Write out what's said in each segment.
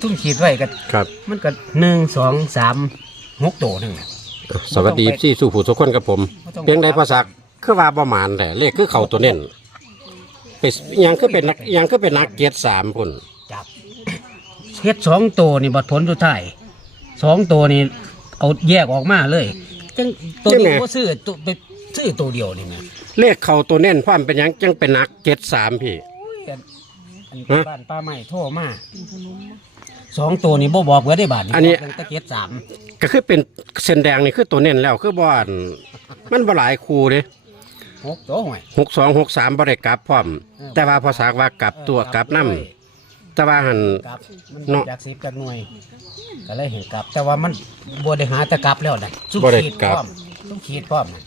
ทุ่มขีดไว้ก็ครับ มันก็หนึ่งสองสามหกตัวหนึ่งน่ะ สวัสดีพี่สู่ผู้ทุกคนกับผมบ่ต้องเพียงใดภาษาคือว่าประมาณแต่เลขคือเข่าตัวเน้นไปอิหยังคือเป็นนักอิหยังคือเป็นนักเกียรติสามพุ่นจับเฮ็ดสองตัวนี่บัดผลสุดท้ายสองตัวนี่เอาแยกออกมาเลยจังตัวนี้ก็ซื้อตัวไปซื้อตัวเดียวนี่ไงเลขเข่าตัวเน้นความเป็นหยังจังเป็นนักเกียรติสามพี่ อันอันฮะบ้านป้าใหม่โทรมาสองตัวนี่บ่บอกเพื่อได้บาทอันนี้บอกตะเกียบสามก็คือเป็นเส้นแดงนี่คือตัวเน้นแล้วคือบ่อนมันบ่หลายคูเด้หกตัวห่วย หกสองหกสามบ่ได้กลับพร้อมแต่ว่าภาษาว่ากลับตัวกลับน้ำแต่ว่าหัน กลับมันเนาะจากสิบจากหน่วยก็เลยเห็นกลับ แต่ว่ามันบ่ได้หาแตะกลับแล้วนะซุ่มบ่ได้ขีดกลับพร้อมซุ่มขีดพร้อมนั่น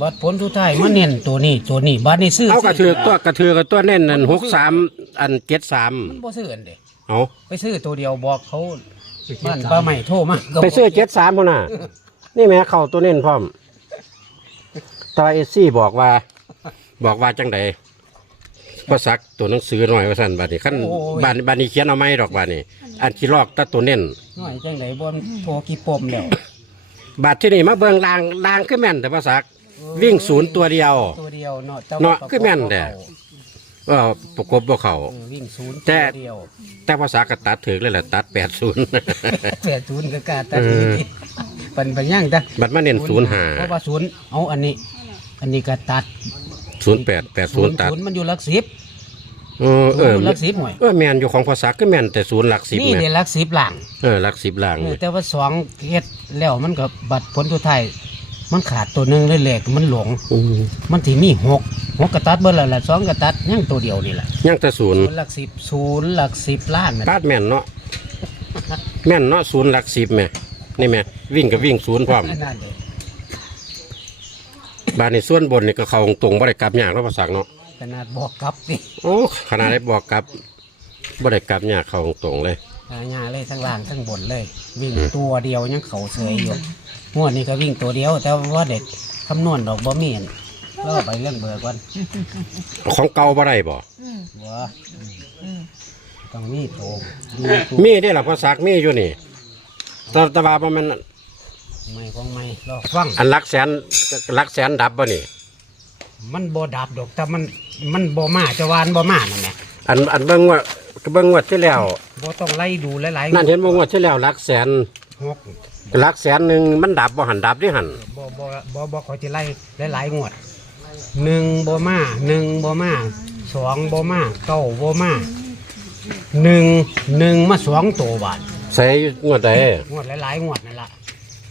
บัดผลสุดท้ายมันเน้นตัวนี้ตัวนี้บัดนี้ซื้อเอากระเทือกตัวกระเทือกกับตัวเน้นนั่นหกสามอันเจ็ดสามมันบ่ซื้ออันเด้เอาไปซื้อตัวเดียวบอกเขาบ้านป้าใหม่โทรมาก็ไปซื้อเจ็ดสามพุ่นน่ะ นี่แม่เข่าตัวเน้นพร้อมแตว่าเอซี่บอกว่า บอกว่าจังใดภาษาตัวหนังสือหน่อยว่าสั่นบาดนี้ขั้นบานบานนี้เขียนเอาไม่ดอกบานนี้อันที่ลอกแตตัวเน้นหน่อยจังไดบ่โทรกี่ปมแล้ว บาดที่นี่มาเบิ่งลางลางขึ้นแม่นแต่ภาษาวิ่งศูนย์ตัวเดียว ตัวเดียวเนาะแต่เนาะว่คือแม่นแท้ เออประกบบ่เขาเออวิ่งศูนย์แต่ ตัวเดียวแต่ภาษากระตัดถือเลยแหละตัดแปดศูนย์ แปดศูนย์ก็กล้าตัดเออ ปันปันย่างจ้ะบัดมาเน้นศูนย์หาเพราะว่าศูนย์เอาอันนี้ อันนี้ก็ตัดศูนย์แปดแปดศูนย์ตัด ศูนย์มันอยู่หลักสิบ เออเออหลักสิบหน่วยเออแมนอยู่ของภาษาก็แมนแต่ศูนย์หลักสิบนี่แม่เดี๋ยวหลักสิบหลังเออหลักสิบหลังเออแต่ว่าสองเฮ็ดแล้วมันก็บัตรผลสุดท้ายมันขาดตัวหนึ่งเลยแหลกมันหลงอืมมันที่มีหกหกกระตัดเบอร์ละละสองกระตัดยังตัวเดียวนี่แหละยังแต่ศูนย์ศูนย์หลักสิบศูนย์หลักสิบล้านนะปาดแม่นเนาะแม่นเนาะศูนย์หลักสิบแม่นี่แม่วิ่งก็วิ่งศูนย์พร้อมนั่นเลยบานในส่วนบนนี่ก็เข้าตรงบ่ได้กลับยากเนาะภาษาเนาะ ขนาดบอกกลับนี่โอ้ขนาดได้บอกกลับบ่ได้กลับยากเข้าตรงเลยหายาเลยทั้งล่างทั้งบนเลย วิ่งตัวเดียวยังเขาเสยอยู่งวดนี้ก็วิ่งตัวเดียว แต่ว่าเด็กคำนวณดอกบ่มีอันก็ไปเรื่องเบอร์ก่อนของเก่าบ่ได้บ่บัวต้องมีโตมีตัวมีได้ล่ะภาษามีอยู่นี่แต่แต่ว่าบ่แมันไม่ของไม่รอฟังอันหลักแสนหลักแสนดับบ่นี่ มันบ่ดับดอกแต่มันมันบ่มาจะวานบ่มานั่นแหละอันอันเบิ่งว่าเบิ่งงวดที่แล้ว บ่ต้องไล่ดูหลายๆนั่นเห็นบ่งวดที่แล้วหลักแสนหกหลักแสนหนึ่งมันดับบ่หันดับที่หันบ่บ่บ่บ่ขอจะไล่หลายๆงวดหนึ่งบ่มาหนึ่งบ่มาสองบ่มาเก้าบ่มาหนึ่งหนึ่งมาสองตัวบาทใส่งวดใดงวดหลายๆงวดนั่นล่ะ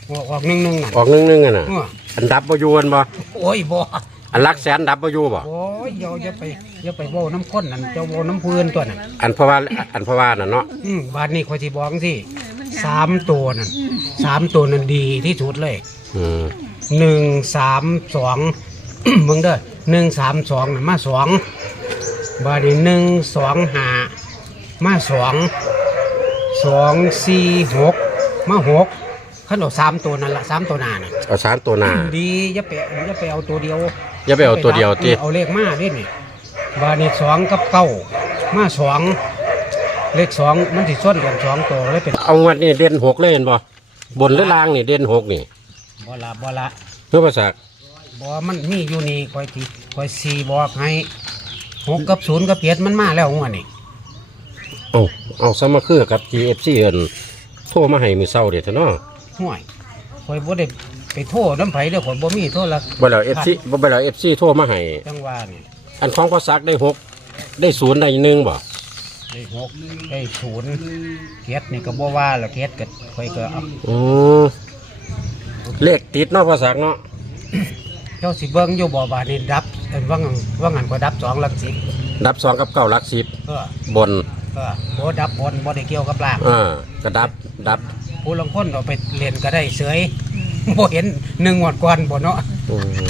งวดออกหนึ่งหนึ่งนั่นออกหนึ่งหนึ่งอะน่ะเอออันดับบ่อยู่อันบ่โอ้ยบ่ อันหลักแสนดับบ่อยู่บ่โอ้ยอย่าอย่าไปอย่าไปเว้าน้ำข้นนั่นเจ้าเว้าน้ำเพื่อนตัวนั่นอันเพราะว่าอันเพราะว่าน่ะเนาะอืมบาทนี้ขอยสิบอกสิสามตัวนั่นสามตัวนั่นดีที่สุดเลยอืมหนึ่งสามสองมึงเด้อหนึ่งสามสองน่ะมาสองบาทนี้หนึ่งสองหามาสองสองสี่หกมาหกขันเอาสามตัวนั่นละสามตัวหนาน่ะเอาสามตัวหน้าดีอย่าไปอย่าไปเอาตัวเดียว อย่าไปเอาตัวเดียวติเอาเลขมาดินี่บาทนี้สองกับเก้ามาสองเลขสองมันสิส่วนกันสองตัวเลยเป็นเอางวดนี่เด่นหกเลยเห็นบ่บนหรือล่างนี่เด่นหกนี่บละบละเพื่อภาษาบอมันมีอยู่นี่คอยทีคอยสี่บอกให้หกกับศูนย์กับเจ็ดมันมาแล้วงวดนี่เอาเอาสมาคือกับ GFC เอิ้นโทรมาให้มื้อเช้าเด้อเถอะเนาะห่วยคอยบ่ได้ ไปโทษน้ำไผเด้อข่อยบ่มีโทษละบ่แล้ว FC บ่บ่แล้ว FC โทรมาให้จังว่านี่อันของภาษาได้หกได้ศูนย์ได้หนึ่งบ่ได้หกได้ศูนย์เจ็ดนี่ก็บ่ว่าละเจ็ดก็คอยก็เอาอือเลขติดเนาะภาษาเนาะเจ้าสิเบิ่งอยู่บ่บาดนี่ดับเอิ้นว่างันว่างันก็ดับสองหลักสิบดับสองกับเก้าหลักสิบเออบนเออบ่ดับบนบ่ได้เกี่ยวกับล่างอ่ากระดับดับผู้ลางคนเอาไปเล่นก็ได้เสย บ่เห็นหนึ่งงวดก่อนบ่เนาะอืม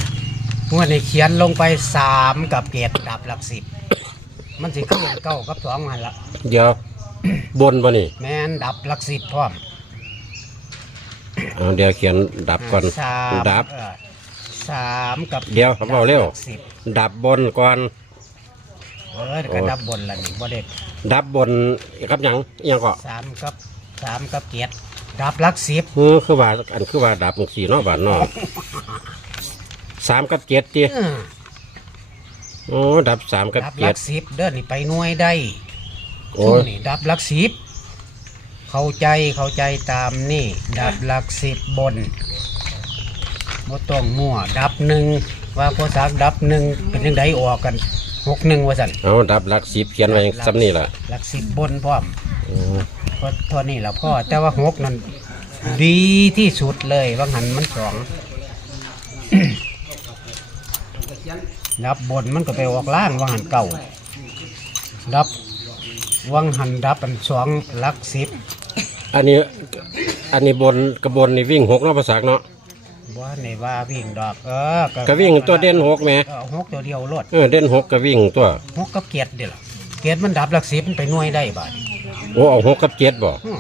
เมื่อนี่เขียนลงไปสามกับเกตดับหลักสิบมันสิขึ้นเก้ากับสองมันละเดี๋ยว บนบ่นี่แม่นดับหลักสิบพร้อมเอาเดี๋ยวเขียนดับก่อนสามดับเออสามกับเดี๋ยวครับเอาเร็ว หลักสิบดับบนก่อน เออก็ดับบนละนี่บ่ได้ดับบนกับหยังอิหยังก็สามกับสามกับเกียรติ ดับหลักสิบเออคือว่าอันคือว่าดับจังซี่เนาะบาดเนาะสามกับเจ็ดติอื้อโอ้ดับสามกับดับหเจ็ลัด กสิบเด้อนี่ไปหน่วยได้โอ้ช่วงยนี้ดับหลักสิบเข้าใจเข้าใจตามนี่ ดับหลักสิบบนบ่ต้องมั่วดับหนึ่งว่าพอสักดับหนึ่งเป็นยังไงออกกันหกหนึ่งว่าสันเอาดับหลักสิบเขียนไว้ซ้ำนี่ล่ะหลักสิบบนพร้อม โอ้เพราะเท่านี้ละพ่อแต่ว่าหกนั้นดีที่สุดเลยว่างหันมันสอง ดับบนมันก็ไปออกล่างว่างหันเก่า ดับว่างหันดับอันสองหลักสิบอันนี้ อันนี้บนกระบนนี่วิ่งหกเนาะภาษาเนาะว่าในว่าวิ่งดอกเออก็วิ่งตัวเด่นหกแหมเออหกตัวเดียวรถเออเด่นหกก็วิ่งตัวหกกับเกียรติเดียวล่ะเกียรติมันดับหลักสิบมันไปหน่วยได้บาด โอ้เอาหกกับเจ็ดบ่ฮึ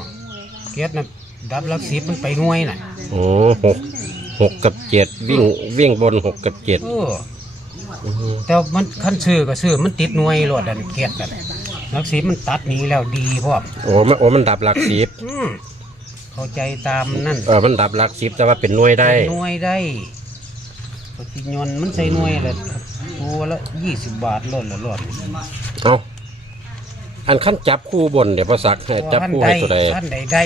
เกียรติน่ะดับหลักสิบมันไปหน่วยน่ะโอ้หกหกกับเจ็ดวิ่งวิ่งบนหกกับเจ็ดเออแต่ว่ามันขั้นซื้อก็ซื้อมันติดหน่วยรถดันเกียรติกันหลักสิบมันตัดหนี้แล้วดีพร้อมโอ้มันโอ้มันดับหลักสิบอืมเข้าใจตามนั่น เออมันดับหลักสิบแต่ว่าเป็นหน่วยได้ หน่วยได้ปฏิญญนมันใส่หน่วยละตัวละยี่สิบบาทลดละลดเอา อันขั้นจับคู่บนเดี๋ยวภาษาให้จับคู่ให้ตัวใดท่านใดได้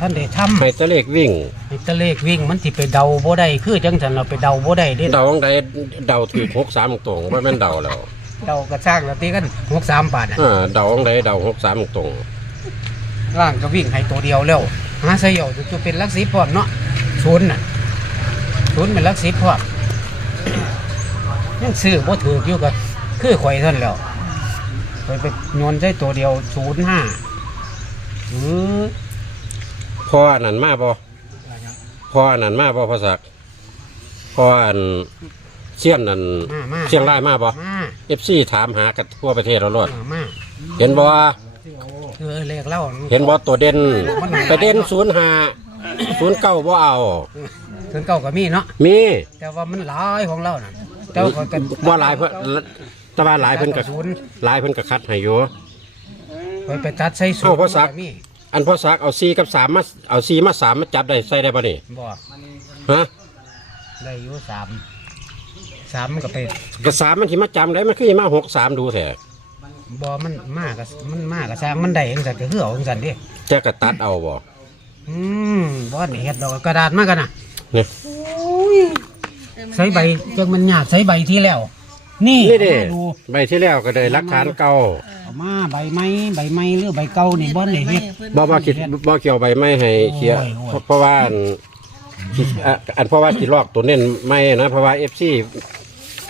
ท่านใดทำให้แตะเลขวิ่งให้ตะเลขวิ่งมันสิไปเดาบ่ได้คือจังสันเราไปเดาบ่ได้เด้เดาของใดเดาถือหกสามตรงว่าแม่นเดาแล้วเดากระช่างแล้วตีกันหกสามบาทน่ะอ่าเดาของใดเดาหกสามตรงล่างก็วิ่งให้ตัวเดียวแล้วหาใส่เหี่ยวจะเป็นลักสิบพร้อมเนาะศูนย์น่ะศูนย์เป็นลักสิบพร้อมยังซื้อบ่ถืออยู่กับคือข่อยเท่านนแหล้ว ข่อยไปโยนใส่ตัวเดียวศูนย์ห้าเออพออันนั้นมาบ่พออันนั้นมาบ่ภาษาพออันเชียนนั่นมามาเชียงรายมาบ่มาเอฟซีถามหากันทั่วประเทศเราลดมามาเห็นบ่เออเลขเล่าเห็นบ่ตัวเด่นไปเด่นศูนย์ห้าศูนย์เก้าบ่เอาถึงเก่าก็มีเนาะมีแต่ว่ามันหลายของเราน่ะแต่ว่าก็บ่หลายเพิ่น แต่ว่าหลายเพิ่นก็ศูนย์หลายเพิ่นก็คัดให้อยู่ข่อยไปตัดใส่ศูนเอาย์ภาษา มีอันพอสักเอาซีกับสามมาเอาซีมาสามมาจับได้ใส่ได้ป่ะนี่บ่ฮะได้อยู่สามสามมันก็ไปกับสามมันที่มาจำได้มันคือมาหกสามดูแท้บ่มันมากกับมันมากกับสร้างมันได้จังซั่นก็คือเอาจังซั่นเดิจะกระตัดเอาบ่อืมบ่นี่เฮ็ดดอกกระดาษมากันน่ะเนี่ย ใส่ใบจังมันยากใส่ใบที่แล้ว นี่นี่เด้เอามาดูใบที่แล้วก็ได้หลักฐานเก่าเอามาใบไม้ใบไม้หรือใบเก่านี่บ่ได้เฮ็ด บ่บ่คิดบ่เกี่ยวใบไม้ให้เคลียร์โอ้ยโอ้ย เพราะว่าอันอะอันเพราะว่าสิลอกตัวเน้นไม่นะ เพราะว่า FC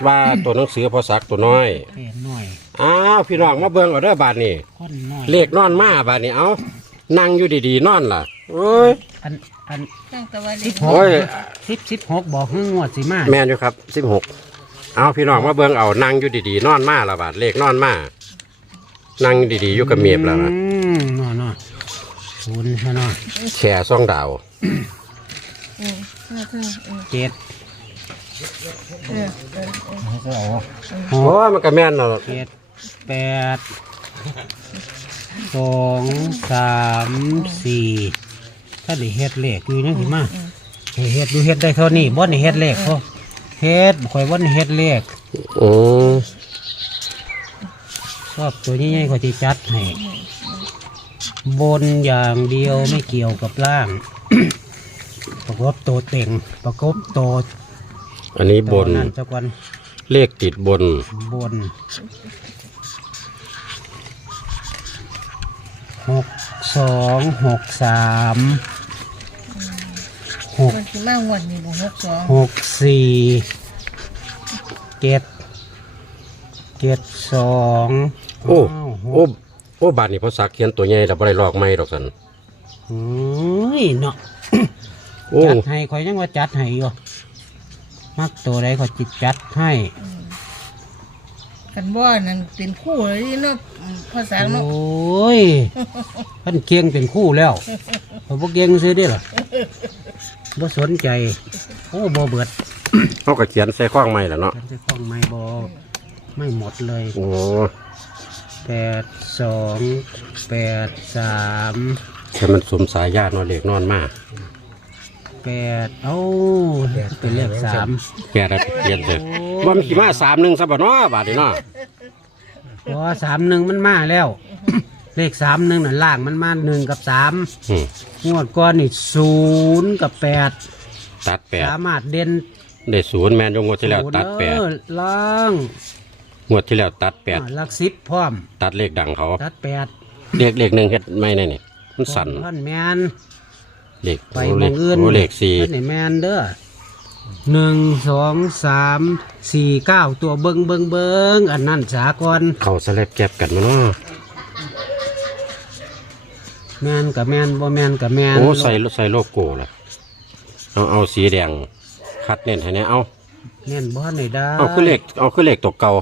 ว่าตัวหนังสือพอสักตัวน้อยเฮ็ดหน่อยอ้าวพี่น้องมาเบิ่งเอาเด้อบาดนี้ คนหน่อยเลขนอนมาบาดนี้เอานั่งอยู่ดีๆนอนล่ะโอ้ยอันอันตั้งแต่ว่าสิเด็บกหโอ้กยสิบสิบหกบอกฮึ่งวดสิมาแม่นอยู่ครับสิบหก เอาพี่น้องมาเบิ่งเอานั่งอยู่ดีๆนอนมาละบาดเลขนอนมานั่งดีๆอยู่กับเมียบแล้วอืนะมนอนนอนศูนย์ใช่นอนแช่ซ่องดาวเออเออเออเออเจ็ดเออเออก็เอาหโอ้กยมันก็แม่นเนาะเจ็ดแปดสองสามสี่ถ้าได้เฮ็ดเลขอยู่นี่สิมาให้เฮ็ดดูเฮ็ดได้เท่านี้บ่ได้เฮ็ดเลขพอ เฮ็ดข่อยบ่ได้เฮ็ดเลขอืมชอบตัวนี้ใหญ่กว่าที่จัดให้บนอย่างเดียวไม่เกี่ยวกับล่าง ประกบตัวเต็งประกบตัวอันนี้บนนั่นจักวันเลขติดบน บนหกสองหกสาม หกมันคือมางวดนี่บ่หกสองหกสี่เจ็ดเจ็ดสองโอ้าวหโอ้กโอ้บาดนี้พอสักเขียนตัวใหญ่แต่บ่ได้ลอกไม้ดอกสันเฮ้ยเนาะโอ้จัดให้คอยยังว่าจัดให้อยู่มักตัวใดก็จิตจัดให้กันบ่นั่นเป็นคู่เลยเนาะภาษาโอเนาะ้ยท่านเกียงเป็นคู่แล้วผมบ่เกียงซื้อได้หรอ บ่สนใจโอ้บ่เบิดเขาก็เขียนใส่ข้องไม้แล้วเนาะฉันจะคล้องไม้บ่ไม่หมดเลยโอ้แปดสองแปดสามแต่มันสมสายญาตินอนเล็กนอนมากแปดเอ้าเป็นเลขสามแกได้เปลี่ยนเลยว่ามันขี่มาสามหนึ่งซะบ่เนาะบาทนี่เนาะเพราะสามหนึ่งมันมาแล้ว เลขสามหนึ่งนั่นล่างมันมาหนึ่งกับสามอืมงวดก้อนนี่ศูนย์กับแปดตัดแปดสามารถเด่นได้ศูนย์แมนยงงวดที่แล้วตัดแปดเออล่างงวดที่แล้วตัดแปดอ่าหลักสิบพร้อม ตัดเลขดังเขาตัดแปดเลขเลขหนึ่งเฮ็ดไม่แน่นี่มันสั่นท่อนแมนเลขไปโอ้หมเลองขอื่นโอ้เลขสี่ท่านไหนแมนเด้อหนึ่งสองสามสี่เก้าตัวเบิงเบิงเบิงอันนั้นสากรเขาสลับแก็บกันมาเนาะ แมนกับแมนบ่แมนกับแมนโอ้ใส่ใส่โลโก้ล่ะเอาเอาสีแดงคัดเน้นให้แน่เอาแม่นบ่ไหนได้เอาคือเลขเอาคือเลขตัวเก่า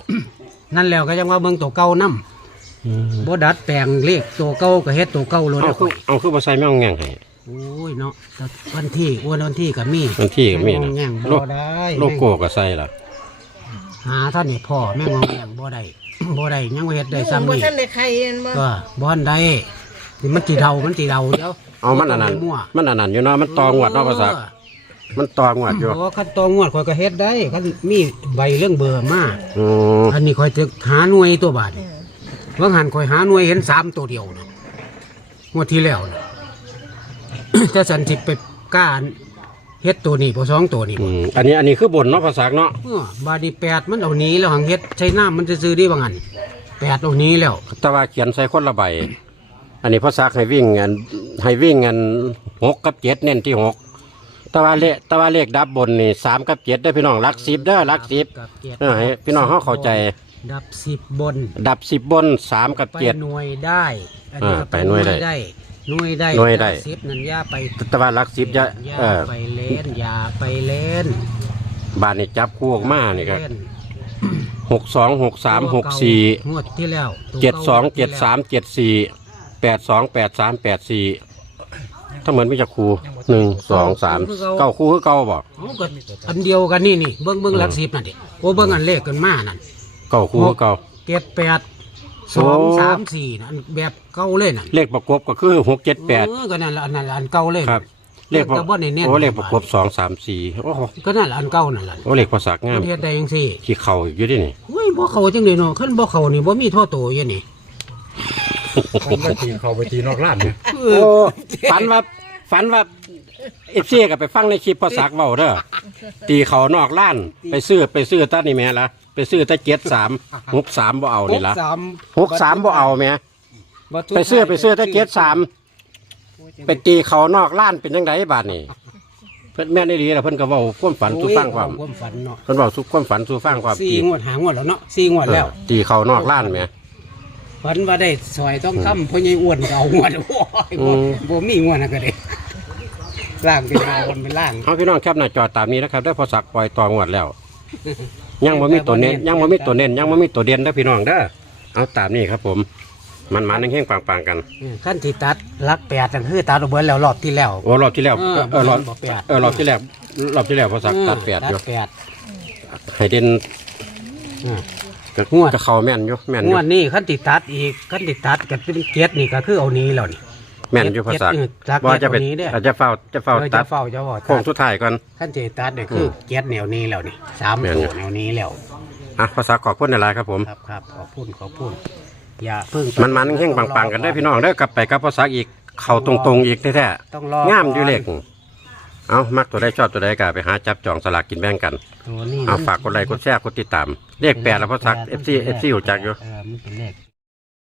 นั่นแล้วก็ยังว่าเบิ่งตัวเก่านำบ่ดัดแปลงเลขตัวเก่าก็เฮ็ดตัวเก่าเลยเอานะคือเอาคือบ่ใส่แม่งแง่งให้โอ้ยเนาะแต่วันที่อ้วนวันที่ก็มีวันที่ก็มีนะแง่งโลบ่ได้โลโก้ก็ใส่ล่ะหาท่านนี่พ่อแม่งงแง่งบ่ได้บ่ได้ยังว่าเฮ็ดได้บ่ซ้ำนี่ทันได้ใครเห็นบ่ก็บ่ทันได้ นี่มันสิเดามันสิเดาเดี๋ยวเอามันอันนั้นมั่วมันอันนั้นอยู่เนาะมันตองวดเนาะภาษามันตองวดอยู่โอ้คันตองงวดข่อยก็เฮ็ดได้คันมีใบเรื่องเบอร์มาอืมอันนี้ข่อยจะหาหน่วยตัวบาดนี่ว่าหันข่อยหาหน่วยเห็นสามตัวเดียวนะงวดที่แล้วนะถ้าสันสิไปกล้าเฮ็ดตัวนี้พอสองตัวนี้อืมอันนี้อันนี้คือบนเนาะภาษาเนาะเออบาดนีแปดมันเอาหนี้แล้วหังเฮ็ดใช้น้ำมันจะซื้อๆได้บางอันแปดเอาหนี้แล้วแต่ว่าเขียนใส่คนละใบ อันนี้ภาษาให้วิ่งอันให้วิ่งอันหกกับเจ็ดเน้นที่หกแต่ว่าเลขแต่ว่าเลขดับบนนี่สามกับเจ็ดได้อพี่น้องรักสิบเด้อรักสิบกับเจ็ดเออให้พี่น้องเขาเข้าใจ ดับสิบบนดับสิบบนสามกับไปเจ็ด หน่วยได้อันนี้อ่าก็ไปหน่วยได้หน่วยได้หน่วยได้สิบนั่นอย่าไปแต่ว่ารักสิบจะอย่าเออไปเล่นอย่าไปเล่นบานนี่จับคู่ออกมานี่ก็เล่นหกสองหกสามหกสี่งวดที่แล้วตัวเจ็ดสองก่าเจ็ดสามเจ็ดสี่ แปดสองแปดสามแปดสี่ถ้าเหมือนไม่จะครูหนึ่งสองสามเก้าคู่คือเก้าบอกเอาก็อันเดียวกันนี่นี่เบิ้งเบิ้งหลักสิบนั่นดิโอ้เบิ้งอันเลขกันมานั่นเก้าคู่คือเก้าเจ็ดแปดสองสามสี่นั่นแบบเก่าเลยนั่นเลขประกบก็คือหกเจ็ดแปดเออก็นั่นละอันนั้นละอันเก่าเลยครับ เลขประแต่บ่ได้เน้นโอ้เลขประกบสองสามสี่โอ้โหก็นั่นละอันเก่านั่นละโอ้เลขภาษางามประเทศใดยังสี่ขี้เข่าอยู่ดินี่เฮ้ยบ่เขาจังเลยเนาะขั้นบ่เขานี่บ่มีท่อโตอยู่นี่ ผมก็ตีเขาไปตีนอกร้านเนี่ยเอโอ้อฝันว่าฝันว่าเอฟซีกับไปฟังในคลิปภาษาเบาเด้อตีเขานอกล้าน ไปซื้อไปซื้อตั้นี่แม่ละไปซื้อตั้เจ็ดสามหกสามบ่เอานี่ละหกสามหกสามบ่เอาแม่บ่ทุกไปซื้อไปซื้อตั้เจ็ดสามไปตีเขานอกล้านเป็นยังไงบาดนี่เพิ่นแม่นได้ดีแล้วเพิ่นก็เว้าความฝันสู่ฟังความความฝันเนาะเพิ่นเว้าสู่ความฝันสู่ฟังความสี่ตีงวดหางวดแล้วเนาะสี่งวดแล้วเออตีเขานอกล้านแม่ ฝันว่าได้ซอยต้องคำพ่อใหญ่อ้วนก็เอางวดโอ้ยอืบ่มบ่มีงวดนะก็ได้ล่างเป็นล่างบนเป็นล่างเอาพี่น้องแคปหน้าจอตามนี้นะครับ ได้พอสักปล่อยตองวดแล้ว ยังบ่มีตัวเน้นยังบ่มีตัวเน้นยังบ่มีตัวเด่นเด้อพี่น้องเด้อเอาตามนี้ครับ ผม มันมาแห้งๆปังๆกันขั้นที่ตัดลักแปดนั่นคือตัดเอาเบิดแล้วรอบที่แล้วโอ้รอบที่แล้วเออเออรอบบ่แปดเออรอบที่แล้วรอบที่แล้วพอสักตัดแปดอยู่ตัแปดให้เด่น อ่าก็งวดก็เข้าแม่นอยู่แม่นองยู่วดนี้ขั้นที่ตัดอีกขั้นที่ตัดกับเป็นเกียรนี่ก็คือเอานี้แล้วนี่ แม่นอยู่พอสักเจ็ดเจ็ดว่าจะเป็นเจ็ดตัวนี้เด้ออาจจะเฝ้าจะเฝ้าเออตัจะดเฝ้าจะว่าโค้งสุดท้ายก่อน ขั้นที่ตัดเนี่ยคือเกียรแนวนี้แล้วนี่สามแม่นตัอยู่ วแนวนี้แล้วอะพอสักขอบคุณในไลน์ครับผม ครับครับขอพูดขอพูดอย่าเพิ่งมันมันแห้งๆปังๆกันได้อพี่น้องเด้อกลับไปกับพอสักอีก เข้าตรงๆอีกแท้ต้องรองๆามอยู่เลข เอามักตัวใดชอบตัวใดก็ไปหาจับจองสลากกินแบ่งกัน ตัวนี้เอาฝากกดไลค์กดแชร์กดติดตามเลขแปดแล้วพอสักเอฟซีเอฟซีหูจักอยู่ เออมันเป็นเลข